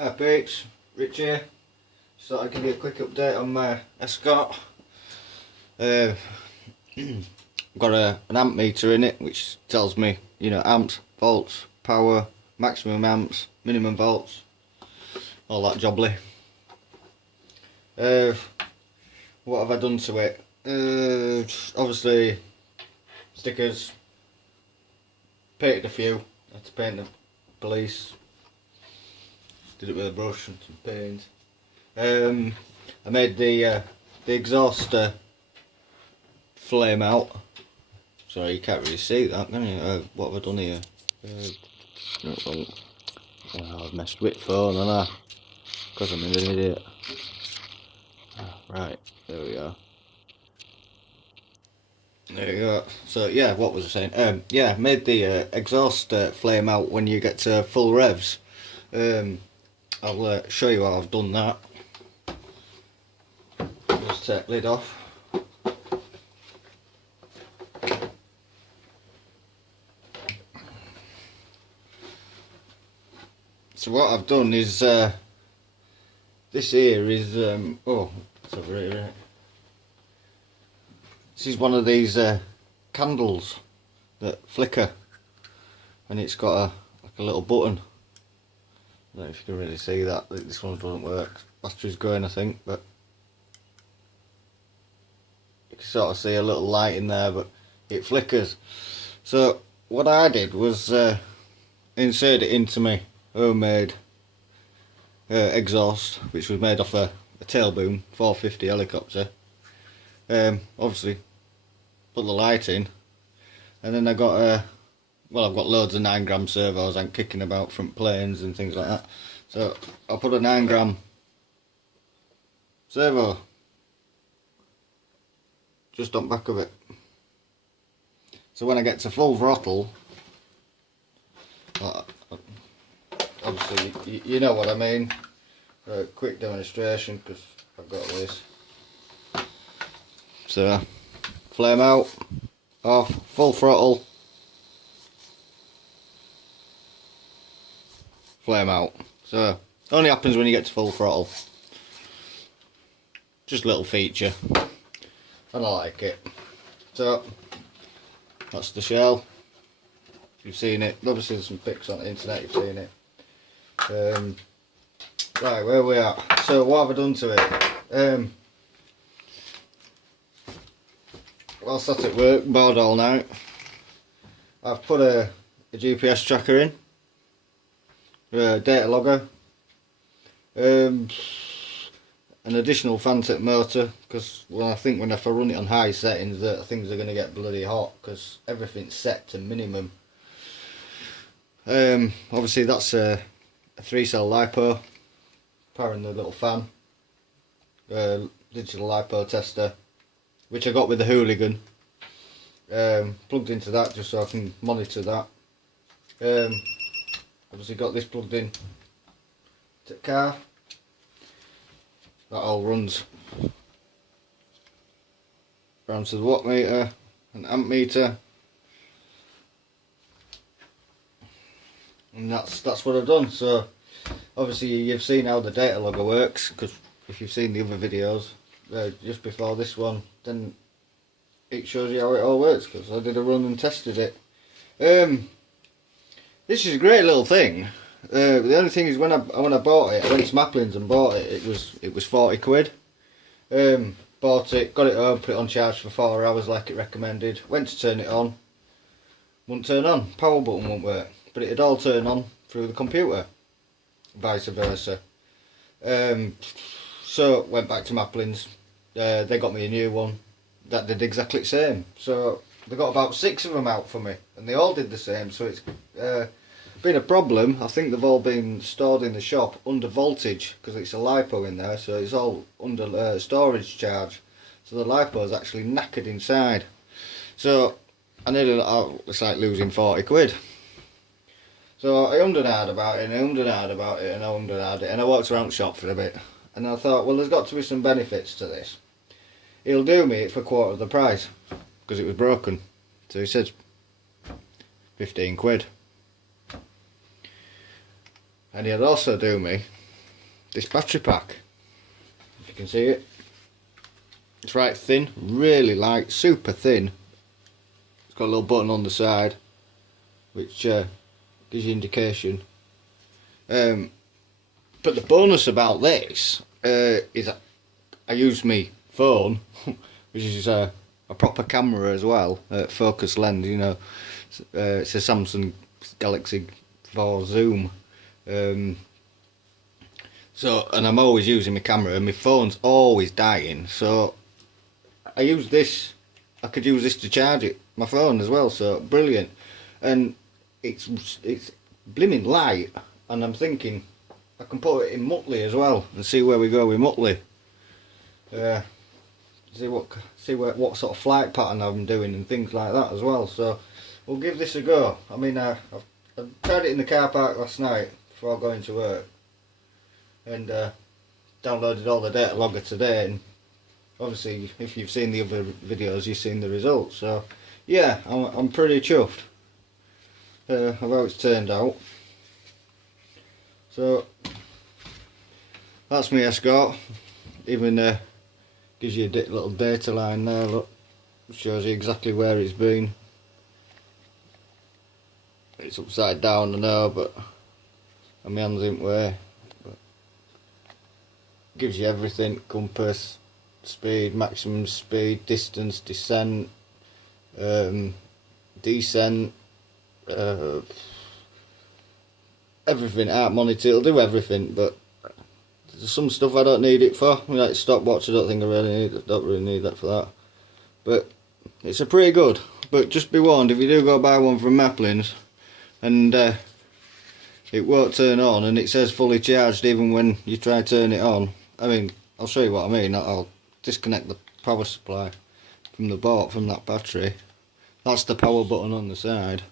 Hi peeps, Rich here. Just thought I'd give you a quick update on my Escort. I've got an amp meter in it which tells me, amps, volts, power, maximum amps, minimum volts, all that jobbly. What have I done to it? Obviously stickers, painted a few, had to paint the police. Did it with a brush and some paint. I made the exhaust flame out. Sorry, you can't really see that, can you? What have I done here? I've messed with phone, haven't I? Because I'm an idiot. Right, there we are. There you go. So yeah, what was I saying? Yeah, made the exhaust flame out when you get to full revs. I'll show you how I've done that. Just take lid off. So what I've done is this here is oh, it's over here, isn't it? This is one of these candles that flicker, and it's got like a little button. I don't know if you can really see that. This one doesn't work. Battery's going, I think, but you can sort of see a little light in there, but it flickers. So what I did was insert it into my homemade exhaust, which was made off a tail boom 450 helicopter. Obviously put the light in, and then I got well, I've got loads of 9 gram servos I'm kicking about from planes and things like that. So I'll put a 9 gram servo just on the back of it. So when I get to full throttle, obviously you know what I mean. A quick demonstration, because I've got this. So flame out, off, full throttle. Flame out. So only happens when you get to full throttle. Just a little feature, and I like it. So that's the shell. You've seen it. Obviously there's some pics on the internet, you've seen it. Right, where we at? So what have I done to it? Whilst at it work, bored all night, I've put a GPS tracker in. Data logger, an additional fan tip motor, because I think if I run it on high settings that things are going to get bloody hot, because everything's set to minimum. Obviously that's a 3-cell LiPo powering the little fan, digital LiPo tester, which I got with the Hooligan, plugged into that just so I can monitor that. Obviously got this plugged in to the car. That all runs round to the watt meter and amp meter, and that's what I've done. So obviously you've seen how the data logger works, because if you've seen the other videos just before this one, then it shows you how it all works, because I did a run and tested it. This is a great little thing. The only thing is when I bought it, I went to Maplin's and bought it. It was 40 quid. Bought it, got it home, put it on charge for 4 hours like it recommended. Went to turn it on, wouldn't turn on. Power button wouldn't work, but it'd all turn on through the computer. Vice versa. So went back to Maplin's. They got me a new one that did exactly the same. So they got about 6 of them out for me, and they all did the same. So it's been a problem. I think they've all been stored in the shop under voltage, because it's a LiPo in there, so it's all under storage charge. So the LiPo is actually knackered inside. So I nearly, it's like losing 40 quid. So I ummed and ahed about it, and I ummed and ahed about it, and I ummed and ahed it, and I walked around the shop for a bit, and I thought, well, there's got to be some benefits to this. He'll do me it for a quarter of the price, because it was broken. So he said 15 quid. And he'll also do me this battery pack. If you can see it, it's right thin, really light, super thin. It's got a little button on the side which gives you indication. But the bonus about this is that I use my phone, which is a proper camera as well, focus lens, you know. It's a Samsung Galaxy 4 Zoom. So, and I'm always using my camera, and my phone's always dying, so I use this. I could use this to charge it, my phone as well, so brilliant. And it's blimmin' light, and I'm thinking I can put it in Mutley as well and see where we go with Mutley. See what sort of flight pattern I'm doing and things like that as well. So we'll give this a go. I mean, I tried it in the car park last night before going to work, and downloaded all the data logger today, and obviously if you've seen the other videos you've seen the results. So yeah, I'm pretty chuffed of how it's turned out. So that's my Escort. Even gives you a little data line there, look, shows you exactly where it's been. It's upside down, I know, but my hands in way. But gives you everything: compass, speed, maximum speed, distance, descent, descent, everything. Heart monitor, it'll do everything, but there's some stuff I don't need it for. Like stopwatch, I don't think I don't really need that for that. But it's a pretty good. But just be warned, if you do go buy one from Maplin's and it won't turn on and it says fully charged even when you try to turn it on. I mean, I'll show you what I mean. I'll disconnect the power supply from the board, from that battery. That's the power button on the side.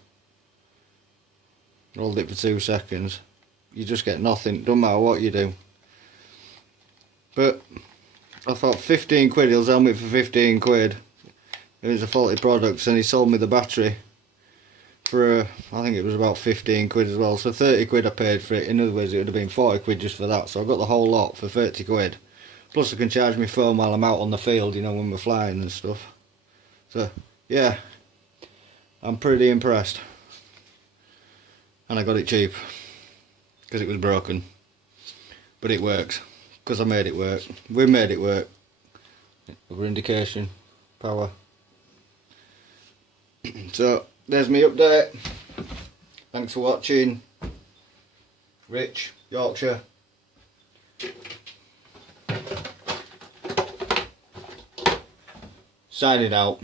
Hold it for 2 seconds. You just get nothing, don't matter what you do. But I thought 15 quid, he'll sell me for 15 quid. It was a faulty product, and he sold me the battery for I think it was about 15 quid as well. So 30 quid I paid for it. In other words, it would have been 40 quid just for that. So I got the whole lot for 30 quid. Plus I can charge my phone while I'm out on the field, you know, when we're flying and stuff. So yeah, I'm pretty impressed. And I got it cheap because it was broken, but it works because I made it work. We made it work. Other indication, power. So there's my update. Thanks for watching. Rich, Yorkshire. Signing out.